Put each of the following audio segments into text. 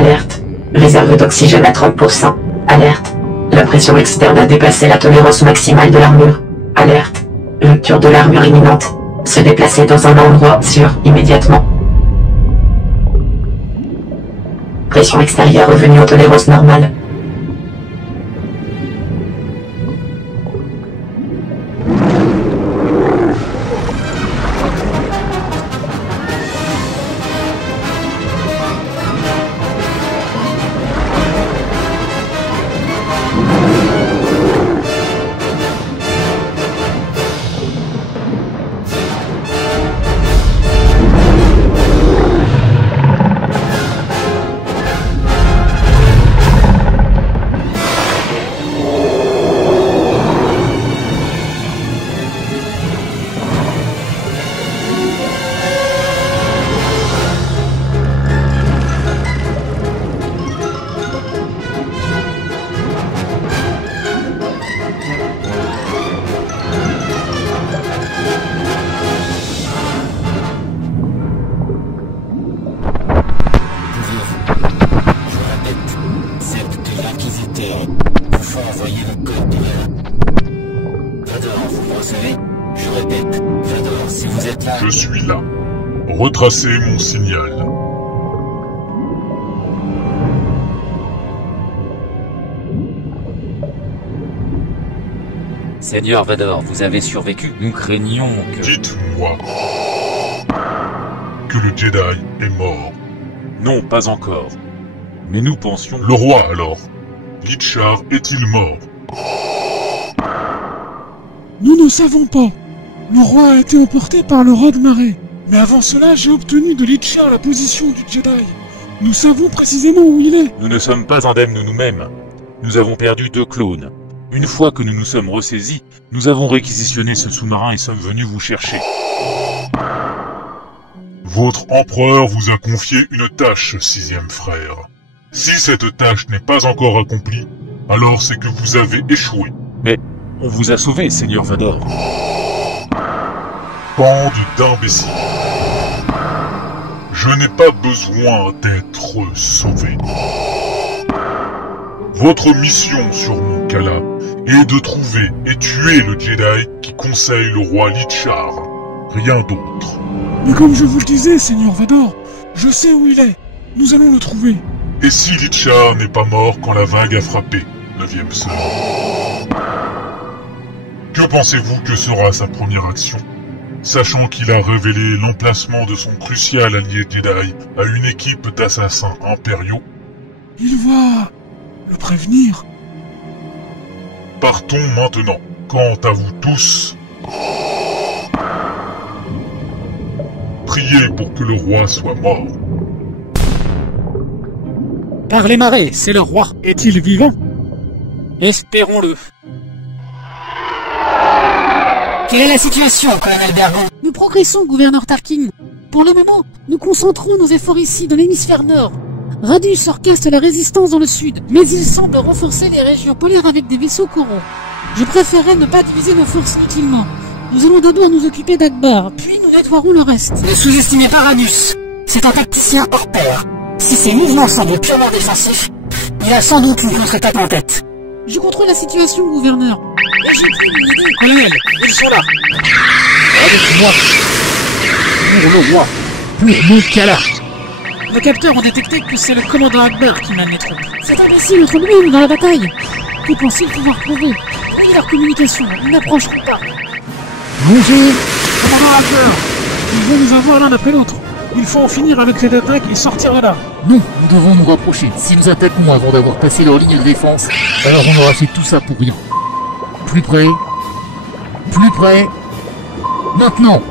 Alerte. Réserve d'oxygène à 30%. Alerte. La pression externe a dépassé la tolérance maximale de l'armure. Alerte. Rupture de l'armure imminente. Se déplacer dans un endroit sûr immédiatement. Pression extérieure revenue aux tolérances normales. Vous faut envoyer le code de Vador, vous me recevez? Je répète, Vador, si vous êtes là... Je suis là. Retracez mon signal. Seigneur Vador, vous avez survécu. Nous craignons que... Dites-moi que le Jedi est mort. Non, pas encore. Mais nous pensions... Le roi, alors? Litchar est-il mort? Nous ne savons pas. Le roi a été emporté par le Rogue Marais. Mais avant cela, j'ai obtenu de Litchar la position du Jedi. Nous savons précisément où il est. Nous ne sommes pas indemnes nous-mêmes. Nous avons perdu 2 clones. Une fois que nous nous sommes ressaisis, nous avons réquisitionné ce sous-marin et sommes venus vous chercher. Votre empereur vous a confié une tâche, 6e frère. Si cette tâche n'est pas encore accomplie, alors c'est que vous avez échoué. Mais on vous a sauvé, Seigneur Vador. Bande d'imbéciles. Je n'ai pas besoin d'être sauvé. Votre mission sur mon Kala est de trouver et tuer le Jedi qui conseille le roi Litchar. Rien d'autre. Mais comme je vous le disais, Seigneur Vador, je sais où il est. Nous allons le trouver. Et si Litchar n'est pas mort quand la vague a frappé, 9e sœur? Que pensez-vous que sera sa première action, sachant qu'il a révélé l'emplacement de son crucial allié Jedi à une équipe d'assassins impériaux? Il va... le prévenir. Partons maintenant. Quant à vous tous, priez pour que le roi soit mort. Par les marais, c'est le roi. Est-il vivant? Espérons-le. Quelle est la situation, colonel Bergon? Nous progressons, gouverneur Tarkin. Pour le moment, nous concentrons nos efforts ici, dans l'hémisphère nord. Radius orchestre la résistance dans le sud, mais il semble renforcer les régions polaires avec des vaisseaux coraux. Je préférerais ne pas diviser nos forces inutilement. Nous allons d'abord nous occuper d'Akbar, puis nous nettoierons le reste. Ne sous-estimez pas Radius. C'est un tacticien hors pair. Si ses mouvements semblent purement défensifs, il a sans doute une contre-attaque en tête. Je contrôle la situation, gouverneur. Et j'ai pris une idée. Colonel, ils sont là. Avec moi. Pour le roi. Pour mon Kala. Nos capteurs ont détecté que c'est le commandant Akbar qui mène les troupes. Cet imbécile notre nous dans la bataille. Que pensent-ils pouvoir prouver? Puis leur communication, ils n'approcheront pas. Bonjour. Commandant Akbar, ils vont nous avoir l'un après l'autre. Il faut en finir avec cette attaque et sortir de là. Non, nous devons nous rapprocher. Si nous attaquons avant d'avoir passé leur ligne de défense, alors on aura fait tout ça pour rien. Plus près. Plus près. Maintenant.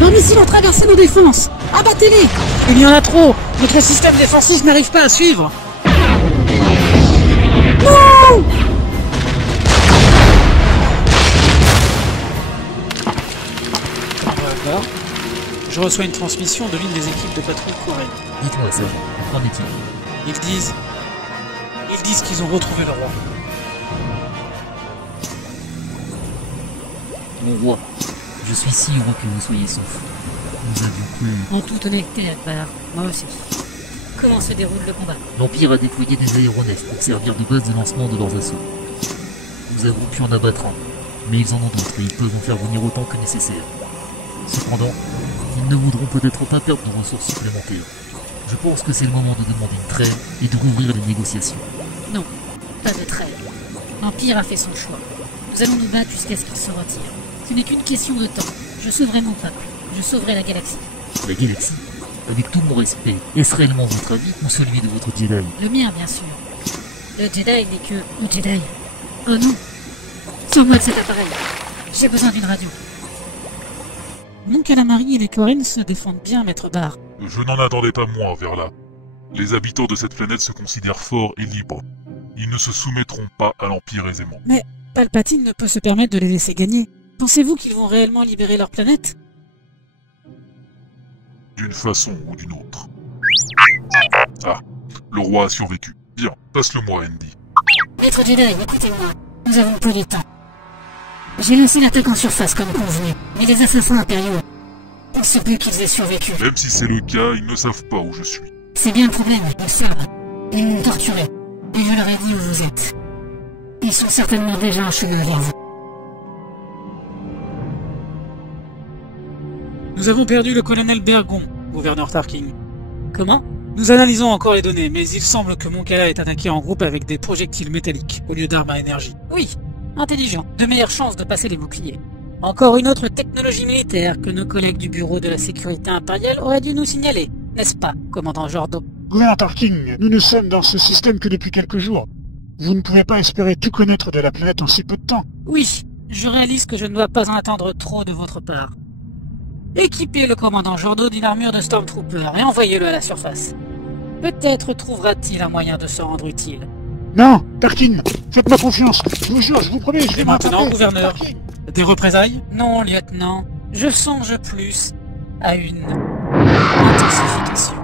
Leurs missiles ont traversé nos défenses. Abattez-les. Il y en a trop. Notre système défensif n'arrive pas à suivre. Non! D'accord. Je reçois une transmission de l'une des équipes de patrouille coréenne. Dites-moi, sergent, qu'en est-il? Ils disent qu'ils ont retrouvé le roi. Mon roi, je suis si heureux que vous soyez sauf. Nous avions cru... En toute honnêteté, Akbar, moi aussi. Comment se déroule le combat? L'Empire a déployé des aéronefs pour servir de base de lancement de leurs assauts. Nous avons pu en abattre un, mais ils en ont d'autres et ils peuvent en faire venir autant que nécessaire. Cependant, ils ne voudront peut-être pas perdre de ressources supplémentaires. Je pense que c'est le moment de demander une trêve et de rouvrir les négociations. Non, pas de trêve. L'Empire a fait son choix. Nous allons nous battre jusqu'à ce qu'il se retire. Ce n'est qu'une question de temps. Je sauverai mon peuple. Je sauverai la galaxie. La galaxie, avec tout mon respect, est-ce réellement votre avis ou celui de votre Jedi? Le mien, bien sûr. Le Jedi n'est que le Jedi. Oh non! Sauve-moi de cet appareil. J'ai besoin d'une radio. Mon calamari et les Corines se défendent bien, maître Barr. Je n'en attendais pas moins, Verla. Les habitants de cette planète se considèrent forts et libres. Ils ne se soumettront pas à l'Empire aisément. Mais Palpatine ne peut se permettre de les laisser gagner. Pensez-vous qu'ils vont réellement libérer leur planète? D'une façon ou d'une autre. Ah, le roi a survécu. Bien, passe-le-moi, Andy. Maître Jedi, écoutez-moi. Nous avons peu de temps. J'ai lancé l'attaque en surface comme convenu, mais les assassins impériaux, il se peut qu'ils aient survécu. Même si c'est le cas, ils ne savent pas où je suis. C'est bien le problème, ils savent. Ils m'ont torturé. Et je leur ai dit où vous êtes. Ils sont certainement déjà en chemin vers vous. Nous avons perdu le colonel Bergon, gouverneur Tarkin. Comment? Nous analysons encore les données, mais il semble que Moncala est attaqué en groupe avec des projectiles métalliques, au lieu d'armes à énergie. Oui, intelligent. De meilleures chances de passer les boucliers. Encore une autre technologie militaire que nos collègues du Bureau de la Sécurité Impériale auraient dû nous signaler, n'est-ce pas, commandant Jordo? Gouverneur Tarkin, nous ne sommes dans ce système que depuis quelques jours. Vous ne pouvez pas espérer tout connaître de la planète en si peu de temps. Oui, je réalise que je ne dois pas en attendre trop de votre part. Équipez le commandant Jordo d'une armure de Stormtrooper et envoyez-le à la surface. Peut-être trouvera-t-il un moyen de se rendre utile. Non, Tarkin, faites-moi confiance. Je vous jure, je vous promets, je vais Et maintenant, m'attraper. gouverneur, Tarkin. des représailles? Non, lieutenant. Je songe plus à une intensification.